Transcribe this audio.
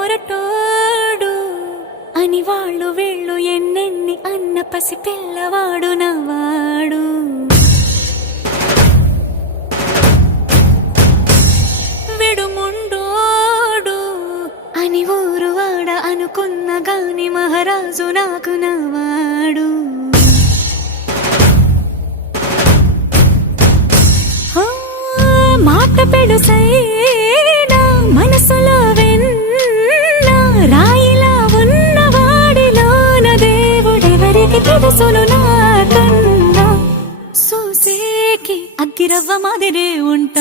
మొరటోడు అని వాళ్ళు వీళ్ళు ఎన్నెన్ని అన్న పసి పిల్లవాడు నవ్వాడు. విడుముండోడు అని ఊరు వాడ అనుకున్న గాని మహారాజు నాకు నవ్వాడు. మాట పెడుసైనా మనసులో వెన్న రాయిలా ఉన్నవాడిలోన దేవుడెవరికి తెలుసును నాకన్నా. సూసేకి అగ్గిరవ్వ మాదిరే ఉంటా.